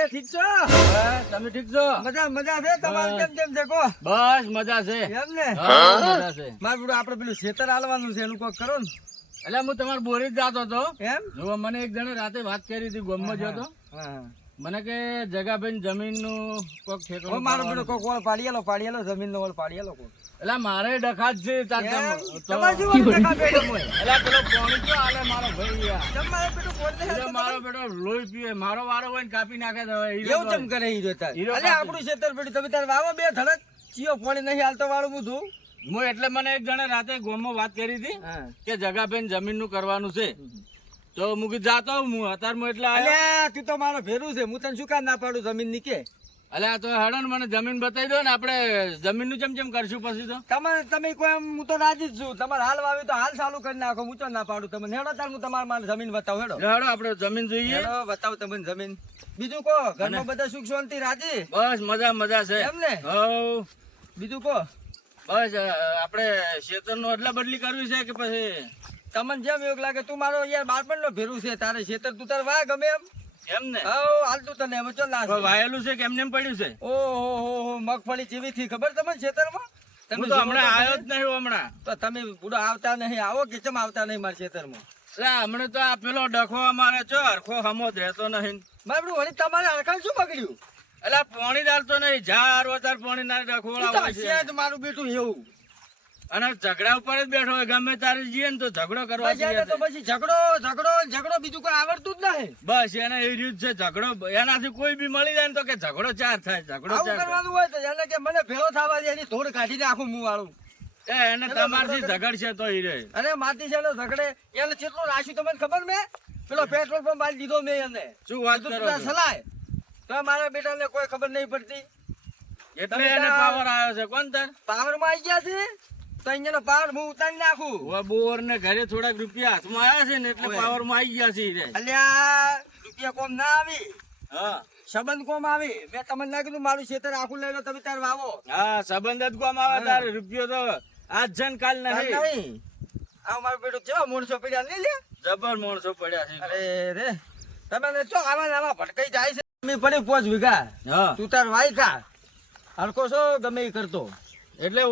અરે ઠીક છો? બસ તમે ઠીક છો? મજા છે. તમારે કેમ છે કહો? બસ મજા છે. એમ ને? હા, મજા છે. મારે બધું આપડે પેલું ખેતર હાલવાનું છે એનું કોક કરો ને. એટલે હું તમારે બોરી જ જાતો હતો. એમ? જો મને એક જણે રાતે વાત કરી હતી, ગોમમાં ગયો હતો. હા. મને કે જગાભાઈ જમીન નું કોક ઓ ઠેકાણું મારો પાડવાનું પેલો કોક વળ પાડીએલો જમીન નો વળ પાડીએલો કોક. એટલે મારે ડખા જ છે તાર એમ? તો. તમારે શું વળી ટકા બેઠો હોય? એટલે પેલો પાણી જો આલે મારો ભાઈ યાર. તમારે પેલું કોણ નહીં એટલે હાલતો મારો તમે? બેટો લોહી પીવે, મારો વારો હોય ને કાપી નાખે તો હવે હીરો એવું તો ચમ કરે હીરો તાર? હીરો અલે કાપી. આપણું ખેતર પડ્યું તમે તાર વાવો બે ધડક ચિયો પાણી નહીં હાલતો વાળું હું છું. હું એટલે મને એક જણે રાતે ગોમમાં વાત કરી હતી હા. કે જગાભાઈ જમીન નું કરવાનું છે, તો હું કીધું જાતો હું અત્યારમાં એટલે આયો. અલ્યા તું તો મારો ભેરું છે, હું તને શું કામ ના પાડું જમીન ની કે? અલ્યા તો હેડો ને મને જમીન બતાવી દો ને, આપણે જમીન નું ચમ કરશું પછી તો. તમે કોઈ એમ હું તો રાજી જ છું. તમારે હાલ વાવી તો હાલ ચાલુ કરી નાખો, હું તો ના પાડું તમને. હેડો તાર હું તમારે મારે જમીન બતાવું. હેડો હેડો આપણે જમીન જોઈએ. હેડો બતાવું તમને જમીન. બીજું કહો, ઘરમાં બધા સુખ શાંતિ રાજી? બસ મજા મજા છે. એમ ને? હઉ. બીજું કહો. બસ આપણે ખેતર નું અદલા બદલી કરવી છે કે પછી તમને જેમ એવું લાગે, તું મારો યાર બાળપણ નો ભેરું છે, તારે ખેતર તું તાર વાહ ગમે એમ. એમ ને? હઉ હાલ તું તને એમ ચો ના કોઈ વાયેલું છે કે એમને એમ પડ્યું છે? ઓહો મગફળી જેવી થી ખબર તમને ખેતરમાં? હું તો હમણાં આવ્યો જ નહીં હમણાં. તો તમે બુડો આવતા નહીં, આવો કે ચમ આવતા નહીં મારા ખેતરમાં? એટલે હમણાં તો આ પેલો ડખો અમારે છો હરખો હમો જ રહેતો નહીં. મારે બધું વળી તમારે હરખાણ શું બગડ્યું? એટલે પાણી ડાલતો નહીં, ઝાર વધાર પાણી ના ડખોળા હોય છે. છે જ મારું બેટું એવું. અને ઝઘડા ઉપર જ બેઠો હોય, ગમે તારે જઈએ ને તો ઝઘડો કરવા બસ એને તો પછી ઝઘડો બીજું કોઈ આવડતું જ નહીં. બસ એને એ રીત છે ઝઘડો. એનાથી કોઈ બી મળી જાય ને તો કે ઝઘડો ચાર થાય, ઝઘડો આવું ચાર થાય. કરવાનું હોય તો એને કે મને ભેળો થવા દે, એની ધોળ કાઢી નાખું મું વાળું. એને તમારથી ઝઘડશે તો ઈ રે. અને માટી છે ને ઝઘડે એને કેટલું રાખ્યું તમને ખબર? મેં પેલો પેટ્રોલ પંપ આલી દીધો મેં એને. શું વાત તું કરો તાર છો? સલાહ તો મારા બેટાને કોઈ ખબર નહીં પડતી. એટલે તમે એને તાર- પાવર આવ્યો છે. કોણ તાર? પાવરમાં આવી ગયા છે તો અહીંયાનો પાવર હું ઉતારી નાખું. હવે બોર ને ઘરે થોડાક રૂપિયા હાથમાં આવ્યા છે ને એટલે ઓય. પાવર માં આવી ગયા છે ઈ રે. અલ્યા રૂપિયા કોમ ના આવી, હા સંબંધ કોમ આવી. મેં તમને ના કીધું મારું ખેતર આખું લઈ લો, તમે તાર વાવો. હા સંબંધ જ કોમ આવે તારે. રૂપિયો તો આજ છે ને કાલ તાર નહીં. નહીં. આ મારું બેટું કેવા માણસો પડ્યા નહીં લે. જબર માણસો પડ્યા છે. અરે રે તમે ને ચો આવા ને આવા ભટકાઈ જાય છે. અમે પડી 5 વીઘા હા તું તાર વાઈ ખા હરખો છો ગમે એ કરતો. એટલે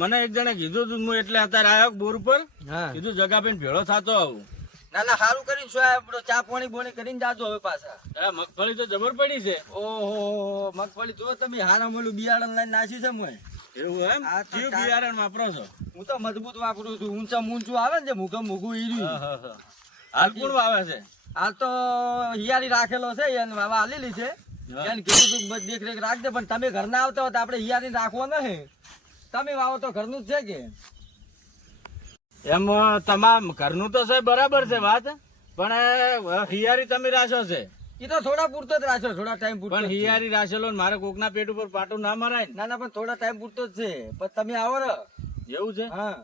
મને એક જણે કીધું તું, હું એટલે અત્યારે આવ્યો બોર ઉપર, હા કીધું જગાભાઈ ભેળો થતો આવું. ના ના સારું કરીને શું આપણો ચા પાણી બોણી કરીને જાજો હવે પાછા. અરે મગફળી તો જબર પડી છે. ઓહો મગફળી જો તમે હારા મોલું બિયારણ લઈને નાસી છે મોય. એવું એમ? આ તો કયું કા- બિયારણ વાપરો છો? હું તો મજબૂત વાપરું છું. ઊંચું આવે ને જે મૂગું ઈર્યું. હા, હા, હા. હાલ કોણ વાવે છે? હાલ તો હિયારી રાખેલો છે, એને વાવા આલેલી છે. હા. એને કીધું તું બસ દેખરેખ રાખજે, પણ તમે ઘર ના આવતા હો તો આપણે હિયારી રાખવો નહીં. તમે વાવો તો ઘરનું જ છે કે? એમ તમામ ઘરનું તો છે, બરાબર છે વાત, પણ હિયારી તમે રાશો છે. એ તો થોડા પૂરતો જ રાખ્યો, થોડા ટાઈમ પૂરતો પણ જ છે. હિયારી રાશેલો ને મારે કોકના પેટ ઉપર પાટું ના મરાય ને. ના ના પણ થોડા ટાઈમ પૂરતો જ છે. પણ તમે આવો ને. એવું છે? હા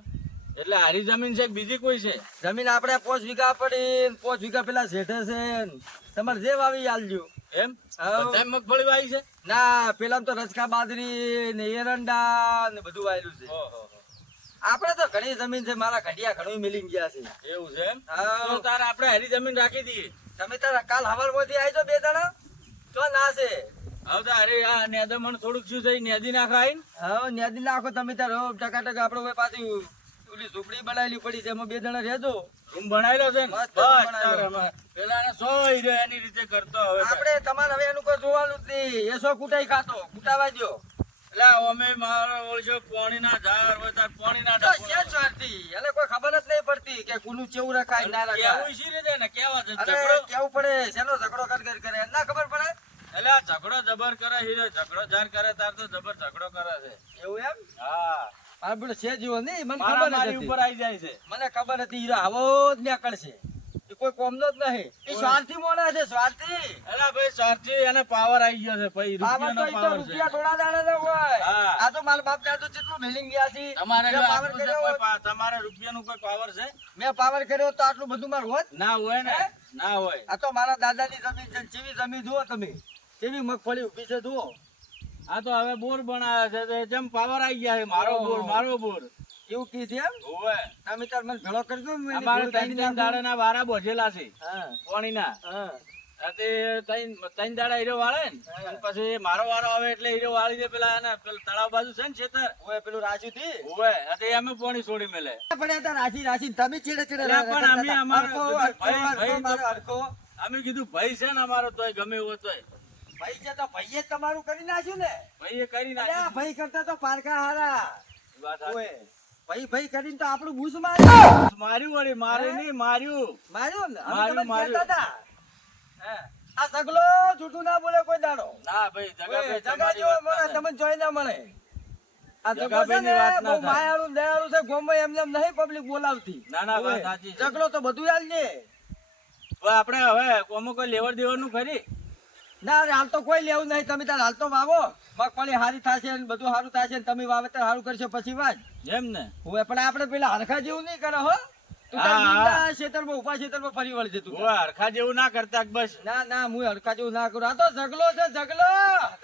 એટલે હારી જમીન છે કે બીજી કોઈ છે? જમીન આપણે 5 વીઘા પડી, 5 વીઘા પેલા શેઠે છે. તમારે જે વાવી આલજો. એમ હાઉ. બધાય મગફળી વાવી છે? ના પેલા તો રચકા બાજરી ને એરંડા ને બધું વાયેલું છે. ઓહો. આપણે તો ઘણી જમીન છે, મારા ઘડિયા ઘણું મિલિંગ ગયા છે. એવું છે એમ? હાઉ. તો તારે આપણે હારી જમીન રાખી દઈએ. તમે તારા કાલ હવારમાંથી આવી જાઓ 2 જણા તો ના છે. હવે તો હારી આ નેદમણ થોડુંક શું થઈ નેદી નાખાય ને. હા ન્યાદી નાખો તમે તાર ટકા આપણે હવે પાછી ઓલી ઝૂંપડી બનાવેલી પડી છે, એમાં 2 જણા રહેજો. રૂમ બનાવેલો છે ને? મસ્ત બસ રૂમ બનાવેલો. તારે અમારે પેલાને સો હીરો એની રીતે કરતો હવે તો. આપણે તમારે હવે એનું કોઈ જોવાનું જ નહીં. એસો કૂટાઈ ખાતો કૂટાવા દો. એટલે અમે મારો ઓળશો પાણીના ઝાડ હોય તાર પાણીના તો છે જ સ્વાર્થી. એને કોઈ ખબર જ નહીં પડતી કે કોનું ચેવું રખાય ના રખાય. કેવું શી રીતે ને કેવા છે અરે ઝઘડો? કેવું પડે શેનો ઝઘડો કર કરે એને ના ખબર પડે. એટલે આ ઝઘડો જબર કરે હીરો, ઝઘડો જાર કરે તાર તો જબર ઝઘડો કરે છે. એવું એમ હા મારે બધું છે જીવો નહીં, મને મારા ખબર મારી જ ઉપર હતી. આવી જાય છે. મને ખબર હતી હીરો આવો જ નીકળશે. એ કોઈ કોમનો જ નહીં. એ સ્વાર્થી મોણા છે, સ્વાર્થી. અલા ભાઈ સાચી એને પાવર આવી ગયો છે ભાઈ, પાવર તો રૂપિયાનો ઈ તો પાવર છે. રૂપિયા થોડા દાડા ના હોય. હા. આ તો મારા બાપ દાદા કેટલું મિલિંગ ગયા છે. તમારે મેં જો પાવર આટલું છે કર્યો કોઈ હોત- તમારે રૂપિયાનું કોઈ પાવર છે? મેં પાવર કર્યો હોત તો આટલું બધું મારું હોત. ના હોય ને. હે? ના હોય. આ તો મારા દાદાની જમીન છે. જેવી જમીન જુઓ તમે, જેવી મગફળી ઉભી છે જુઓ. આ તો હવે બોર બનાવે છે તો જેમ પાવર આવી ગયા છે. મારો બોર મારો બોર એવું કી છે એમ? હોય. તમે તાર મને ભેળો કરજો ને, હું એની અમારે ભૂલ કાઢી 3 નાખું. દાડાના વારા બોજેલા છે હા પાણીના. હા તે ત્રણ દાડા હીરો વાળે ને અને પછી મારો વારો આવે એટલે હીરો વાળી દે પેલા તળાવ બાજુ છે ને ખેતર ઓય પેલું રાજુ થી ઓય તે અમે પાણી છોડી મેલે પડ્યા હતા રાશી તમે ચીડે ચીડે એટલે પણ અમે અમારો ભાઈ હરખો અમે કીધું ભાઈ છે ને અમારો તોય ગમે એવો તોય ભાઈ છે તો ભાઈએ જ તમારું કરી નાખ્યું ને ભાઈએ કરી અલ્યા નાખ્યું ભાઈ કરતા તો પારકા હારા વાત સાચી. ઓય ભાઈ ભાઈ કરીને તો આપણું બૂસ માર્યું માર્યું વળી મારે નહીં માર્યું માર્યું ને અમે માર્યું, તમને માર્યું. કહેતા હતા. હે. આ સગલો જૂઠું ના બોલે કોઈ દાડો ના ભાઈ ઓય, જગાભાઈ જગા તમારી જેવો વાત મળે ના થાય. તમને જોઈ ના મળે આ જગો છે જગાભાઈની ને વાત ના બહુ થાય. માયાળું ને દયાળું છે ગોમાં એમને એમ નહીં પબ્લિક બોલાવતી ના ના વાત ઓય, સાચી છે. ઝઘડો તો બધું હાલ છે તો આપણે હવે કોમાં કોઈ લેવડ દેવાનું ખરી ના હાલ તો કોઈ લેવું નહીં તમે તાર હાલ તો વાવો મગફળી હારી થશે ને બધું સારું થશે ને તમે વાવેતર સારું કરશો પછી વાત એમ ને હવે પણ આપણે પેલા હરખા જેવું નહીં કરો હો તું તાર હા, બીજા હા. ખેતરમાં ઉભા ખેતરમાં ફરી વળી જતું ઓય હરખા જેવું ના કરતા બસ ના ના હું હરખા જેવું ના કરું આ તો ઝગલો છે ઝગલો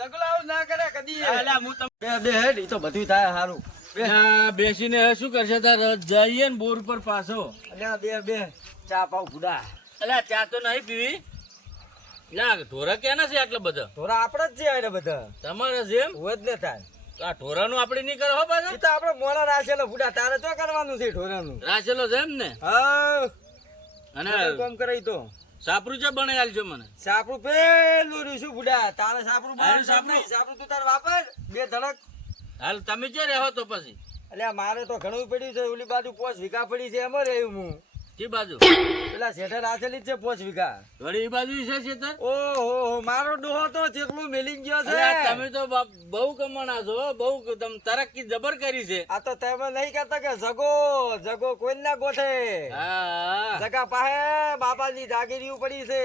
ઝગલો આવું ના કરે કદી અલ્યા હું તમને બે હેડ ઈ તો બધું થાય સારું ત્યાં બેસીને શું કરશે તાર જઈએ ને બોર ઉપર પાછો અલ્યા બે ચા પાવ ભૂડા અલ્યા ચા તો નહીં પીવી ના ઢોરા ક્યાં નથી આટલા બધા થોડા આપણે જ છે એને બધા તમારે જેમ હોય જ ને થાય આ ઢોરાનું આપણે નહીં કરો હો પાછા ઈ તો આપણે મોડા રાખેલો ભૂડા તારે શું કરવાનું છે ઢોરાનું રાખેલો છે એમ ને હા અને કામ કરે ઈ તો સાપરું છે બને આલજો મને સાપરું પેલું રહ્યું શું બુડા તારે સાપરું હારું સાપરું સાપરું. સાપરું તું તાર વાપર બે ધડક હાલ તમે ક્યાં રહો તો પછી અલ્યા મારે તો ઘણું પડ્યું છે ઓલી બાજુ 5 વીઘા પડી છે એમાં રહ્યું હું કે બાજુ પેલા શેઠે રાખેલી જ છે 5 વીઘા વળી એ બાજુ છે ખેતર ઓહો મારો ડોહો તો ચેટલું મેલી ગયો છે અલ્યા તમે તો બહુ કમાણા છો બહુ તમે તરક્કી જબર કરી છે આ તો તમે નહીં કહેતા કે જગો કોઈ ના ગોઠે હા જગા પાસે બાપાની જાગીરી પડી છે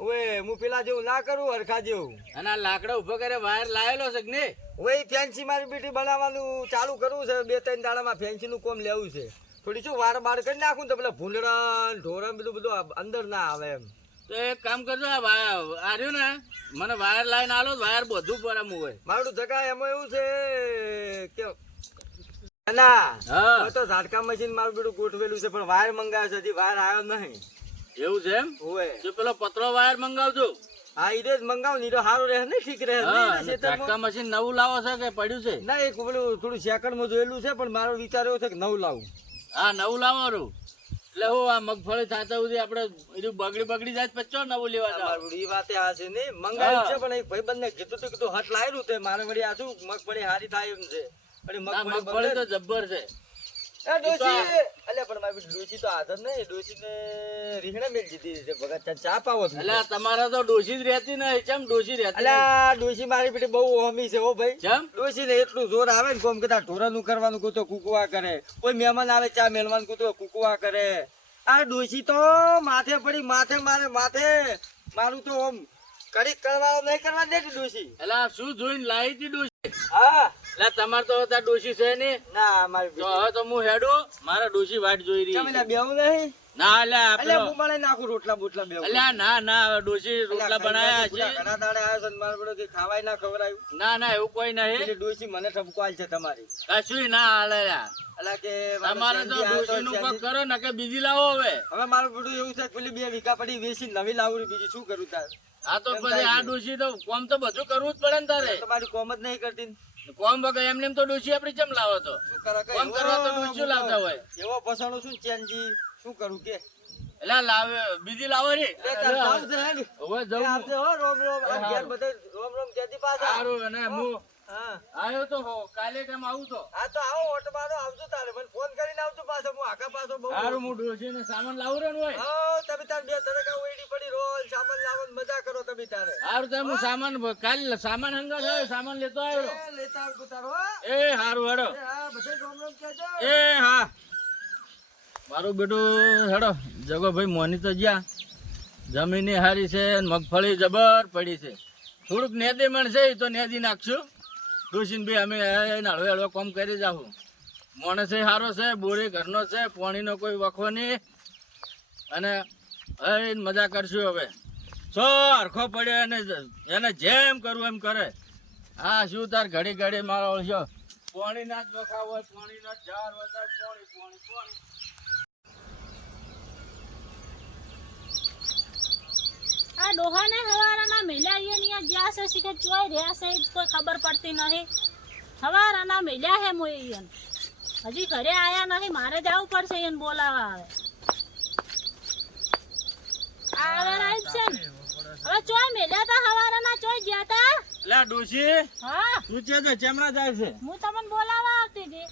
ઓએ હું પેલા જેવું ના કરું હરખા જેવું અને આ લાકડા ઉભો કરે વાયર લાયેલો છે કે નહીં ઓય ફેન્સી મારી બેટી બનાવવાનું ચાલુ કરવું છે 2-3 દાડામાં ફેન્સી નું કોમ લેવું છે થોડી શું વાર બાર કરી નાખું તો પેલા ભૂંડડા ઢોરણ બધું અંદર ના આવે એમ તો એક કામ કરજો આ રહ્યું ને મને વાયર લાઈન આલો વાયર બધું પર આમ હોય મારું જગા એમાં એવું છે કે ના હા હવે તો ઝાટકા મશીન મારું બેટું ગોઠવેલું છે પણ વાયર મંગાવ્યો છે હજી વાયર આવ્યો નહીં એવું છે એમ ઓય તો પેલો પતળો વાયર મંગાવજો હા ઈ જ મંગાવ ની તો સારું રહે ને ઠીક રહે હા નહીં અને ખેતરમાં. ઝાટકા મશીન નવું લાવો છે કે પડ્યું છે ના એક પેલું થોડું સેકન્ડ માં જોયેલું છે પણ મારો વિચાર એવો છે કે નવું લાવું હા નવું લાવવાનું એટલે હું આ મગફળી થતા સુધી આપણે એનું બગડી જાય પછી નવું લેવા જાવ મારું ઈ વાતે આ છે નહીં મંગાવ્યું હા. છે પણ એક ભાઈબંધને કીધું તું કીધું હટ લાવ્યું તે મારે વળી આ શું મગફળી હારી થાય એમ છે પણ ઈ ના, મગફળી મગફળી તો બગડે. જબ્બર છે એ ડોશી અલ્યા પણ મારી બેટી ડોશી તો આદત નહીં ડોશી ને રીંગણા મેલ દીધી છે ભગત ચા પાવો જ એટલે તમારે તો ડોશી જ રહેતી નહીં ચમ ડોશી રહેતી નહીં? અલ્યા ડોશી મારી બેટી બહુ હોમી છે હો ભાઈ ચમ ડોશી ને એટલું જોર આવે ને કોમ કદાચ ઢોરાનું કરવાનું કહું તો કુકવા કરે કોઈ મહેમાન આવે ચા મેલવાનું કહું તો કુકવા કરે આ ડોશી તો માથે પડી માથે મારે માથે મારું તો આમ કડીક કરવાનું નહીં કરવા દેતી ડોશી એટલે આ શું જોઈને લાવી હતી ડોશી હા એટલે તમારે તો ત્યાં ડોશી છે ને ના મારી તો બેટી હવે તો હું હેડું મારા ડોશી વાટ જોઈ રહી તમે બેવું નહીં ના અલ્યા અલ્યા પેલો હું મને નાખું રોટલા બોટલા બેવું અલ્યા ના ના હવે ડોશી રોટલા બનાયા છે ઘણા દાડે આવ્યો છે ને મારો બેટો કે ખાવાય ના ખવડાવ્યું ના ના એવું કોઈ નહીં એટલે ડોશી મને ઠપકો છે તમારી કશું ના હાલે લ્યા. અલા કે તમારે તો ડોશી નું કોક કરો ને કે બીજી લાવો હવે હવે મારું બેટું એવું છે કે પેલી 2 વીઘા પડી વેચી નવી લાવું બીજી શું કરું તાર આ તો પછી આ ડોશી તો કોમ તો બધું કરવું જ પડે ને તારે તમારી કોમ જ નહીં કરતી ને. કોમ વગર એમને એમ તો ડોશી આપડી ચમ લાવો તો શું કરે કે કોમ કરવા તો ડોશીઓ લાવતા હોય એવો પસાણો શું ચેનજી શું કરું કે એટલે લાવે બીજી લાવો રે લે તાર જાવું છે હેડ. હવે એ જવું આપજે હો રોમ રોમ આ એ ઘેર હારું. બધે રોમ રોમ કહેતી પાછા સારું અને હું હા આવ્યો તો હો કાલે કેમ આવું તો આ તો આવો ઓટો મારો આવજો તારે મને ફોન કરીને આવજો પાછો હું આખા પાછો બહુ સારું હું ડોશી ને સામાન લાવું રે હોય હા તમે તાર 2 ધડકા ઓઈડી પડી રોલ સામાન લાવવાની મજા કરો તમે તારે સારું તો હું સામાન કાલ સામાન હંગા થાય સામાન લેતો આવ્યો એ લેતા આવજો તારો હો. એ સારું હેડો એ હા બધે રોમ રોમ કહેજો એ હા મારું બેટું હેડો જગો ભાઈ મોની તો જ્યાં જમીન હારી છે ને મગફળી જબર પડી છે થોડુંક નેદી મળશે તો નેદી નાખશું ડોસીને બી અમે હળવે હળવે કામ કરી જાઉં માણસે સારો છે બોરી ઘરનો છે પાણીનો કોઈ વખો નહીં અને એ મજા કરશું હવે સો હરખો પડ્યો એને જેમ કરવું એમ કરે હા શું તાર ઘડી ઘડી મારો ઓળખ્યો પાણીના જ વખા હોય પાણીના જ ઝાડ હોય તાર પાણી પાણી પાણી આ ડોહાને હવારાના મેલ્યા અહીંયા જ્યાં છે શીખે ચોય રહ્યા છે ઈ જ કોઈ ખબર પડતી નહીં. હવારાના મેલ્યા હે મોય અહીંયા હજી ઘરે આયા નહીં. મારે જવું પડશે એને બોલાવા. આવે રાઈટ છે ને? હવે ચોય મેલ્યા તા હવારાના ચોય ગયા તા. લે ડોશી હા તું છે ચેમડા જાય છે? હું તમને બોલાવા આવતી હતી.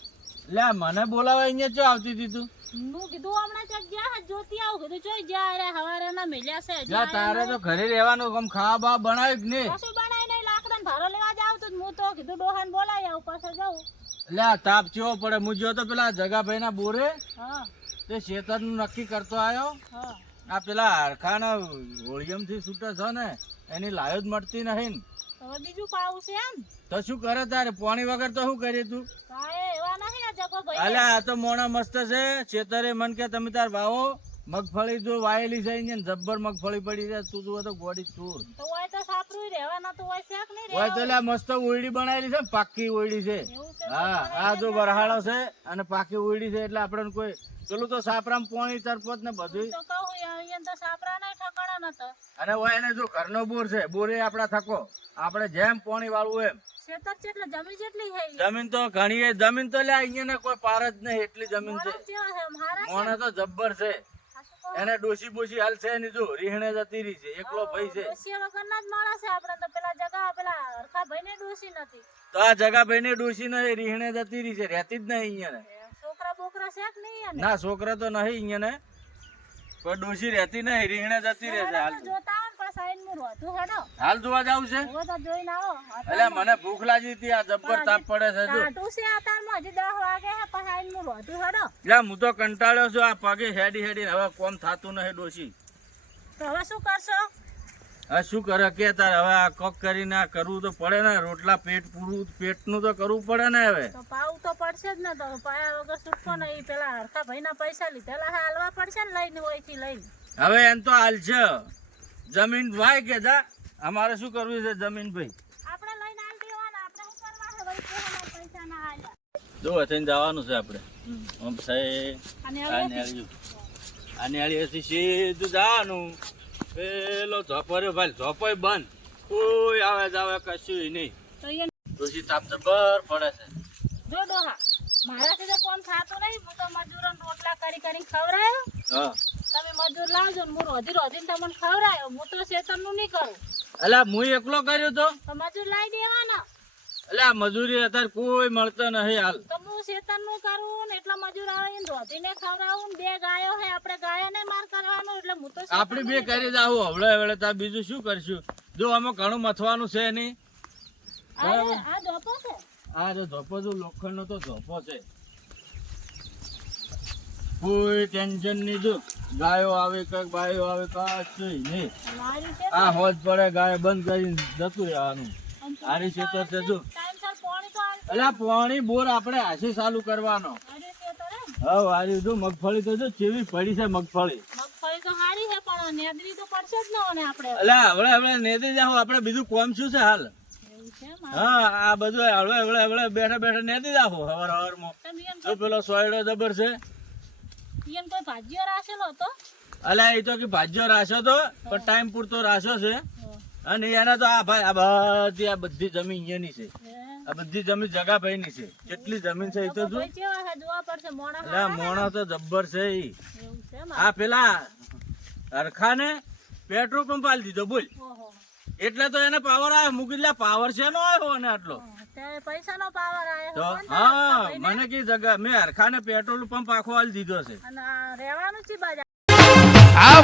લે મને બોલાવા અહીંયા ચો આવતી હતી તું? હું કીધું હમણાં ચોક ગયા હે જોતી આવું કીધું ચોય ગયા અરે હવારાના મેલ્યા છે હજી લે તારે તો ઘરે રહેવાનું કમ ખાવા બા બનાવ્યું કે નહીં? કશું બનાવી નહીં. લાકડા ભારો લેવા જાવ તો હું તો કીધું ડોહાને બોલાવી આવું પાછળ જાઉં. લે તાપ ચેવો પડે. હું જો તો પેલા જગાભાઈ ના બોરે હા તે શેતર નું નક્કી કરતો આવ્યો. હા આ પેલા હરખાના હોળિયમ થી છૂટે છે ને એની લાયો જ મળતી નહીં ને. તો હવે બીજું પાવું છે એમ? તો શું કરે તારે? પાણી વગર તો શું કરી તું? કાંઈ એવા નહીં આ જગો ભાઈ. અલ્યા આ તો મોણા મસ્ત છે. છેતરે મન કે તમે તાર વાવો મગફળી જો વાયેલી છે અહીંયા જબ્બર મગફળી પડી છે. તું તો ગોડી ચૂર તો હોય તો સાપરું રહેવાના તો હોય શેક નહીં હોય તો રહેવા. લ્યા મસ્ત ઓયડી બનાવેલી છે પાકી ઓયડી છે. એવું છે? હા આ જો વરહાળો છે અને પાકી ઓયડી છે એટલે આપણે કોઈ પેલું તો સાપરામ પોણી તરપત ને બધું. તો કહું અહીંયા તો સાપરા નહીં ઠકાણા નતો. અને હોય એને જો ઘરનો બોર છે બોરે આપડા થકો આપણે જેમ પોણી વાળવું એમ. ખેતર જેટલે જમીન જેટલી હે જમીન તો ઘણી હે. જમીન તો લ્યા અહીંયા ને કોઈ પાર જ નહીં એટલી જમીન છે. કેવા હે મારા મોણે તો જબ્બર છે. એને ડોસી બોસી હાલ છે ની જો રીહણે જતી રહી છે. એકલો ભાઈ છે. ડોસિયા વગરના જ માણસ છે આપણે તો. પેલા જગા પેલા હરખા ભાઈને ડોસી નથી. તો આ જગાભાઈ ને ડોસી ને રીહણે જતી રહી છે. રહેતી જ નહીં અહીંયા ને. છોકરા બોકરા શેક નહીં એને. ના છોકરા તો નહીં અહીંયા ને કોઈ ડોસી રહેતી નહીં. રીહણે જતી રહે છે હાલ તો. જોતા આવો ને પાછા આઈને મું રોધું હેડો. હાલ જોવા જાવ છે? હવે તો જોઈને આવો. એટલે મને ભૂખ લાગી હતી. આ જબ્બર તાપ પડે છે જો. કાઢું છે અત્યારમાં હજી 10 વાગે હે પાછા આઈને મું રોધું હેડો. એટલે હું તો કંટાળ્યો છું. આ પગે હેડી હેડી હવે કોમ થાતું નહીં ડોસી. તો હવે શું કરશો? હવે શું કરે કે તાર હવે આ કોક કરીને આ કરવું તો પડે ને. રોટલા પેટ પૂરું પેટનું તો કરવું પડે ને હવે. તો પાવું તો પડશે જ ને. તો પાયા વગર છૂટકો નહીં. પેલા હરખા ભાઈના પૈસા લીધેલા હે હાલવા પડશે ને લઈને ઓયથી લઈને. હવે એમ તો હાલ છે જમીન વાય કે જા. અમારે શું કરવું છે જમીન ભાઈ? આપણે લઈને આલ દેવાના. આપણે શું કરવા હે વળી કોના પૈસા ના આલ્યા. જો થઈને જવાનું છે આપણે. આમ સાહેબ અને આ હવે નેળિયું. આ નેળિયેથી સીધું જવાનું. પેલો ઝોપો ભાઈ ઝોપોય બંધ. કોઈ આવે જાવે કશું નહીં. તો અહીંયા ડોસી તાપ જબર પડે છે. જો ડોહા મારાથી તો કોમ થાતું નહીં. હું તો મજૂરોને રોટલા કરી ખવડાયો. હા તમે મજૂર લાવજો ને હું રોધીને તમને ખવડાયો. હું તો શેતરનું નહીં કરું. એટલે હું એકલો કર્યો તો. તો મજૂર લાવી દેવાના. એટલે આ મજૂરી અત્યારે કોઈ મળતો નહીં હાલ. તો હું શેતરનું કરું ને એટલા મજૂર આવે ને રોધીને ખવડાવું ને 2 ગાયો હે. આપણે ગાયોને માર કરવાનો એટલે હું તો આપડે બે કરી જાવું હવળે હવળે. તાર બીજું શું કરશું? જો આમાં ઘણું મથવાનું છે નહીં. આ જોપો છે. આ જો ધોપો જો લોખંડ નો તો ધોપો છે. કોઈ ટેન્શન નહીં. જો ગાયો આવે કઈક બાયો આવે કશું નહીં. મારી છે આ હોજ પડે ગાય બંધ કરીને જતું રહેવાનું. આરી ખેતર છે જો. ટાઈમસર પાણી તો આલ. એટલે પોણી બોર આપણે હાથે ચાલુ કરવાનો. અરે ખેતર હે. હવે આરી જો મગફળી તો જો ચેવી પડી છે મગફળી. મગફળી તો સારી છે પણ નેદરી તો પડશે જ ને આપણે. એટલે હવળે હવળે નેદી જાવ. આપણે બીજું કોમ શું છે હાલ? એવું છે મારે. હા આ બધું હવળે હવળે હવળે બેઠા બેઠા નેદી જાવ હવાર હવારમાં. તમે એમ જો પેલો સોયડો જબર છે. એમ કોઈ ભાજીઓ રાખેલો હતો. અલ્યા એ તો કે ભાજ્યો રાખ્યો તો પણ ટાઈમ પૂરતો રાખ્યો છે. અને એને તો આ ભાઈ આ બધી જમીન અહીંયાની છે. આ બધી જમીન જગાભાઈ ની છે. કેટલી જમીન છે એ તો જો. ભાઈ કેવા છે જોવા પડશે. મોણા એટલે મોણો તો જબ્બર છે ઈ. એવું છે આ પેલા હરખાને પેટ્રોલ પંપ આલી દીધો બોલ. ઓહો. એટલે તો એને પાવર આવ્યો. મૂકી લે પાવર છે નો આવ્યો ને આટલો ત્યારે પૈસાનો પાવર આયો તો. હોય ને હા ભાઈને. મને કી જગા મેં હરખાને પેટ્રોલ પંપ આખો આલી દીધો છે. અને આ રહેવાનું છે બાજા. આ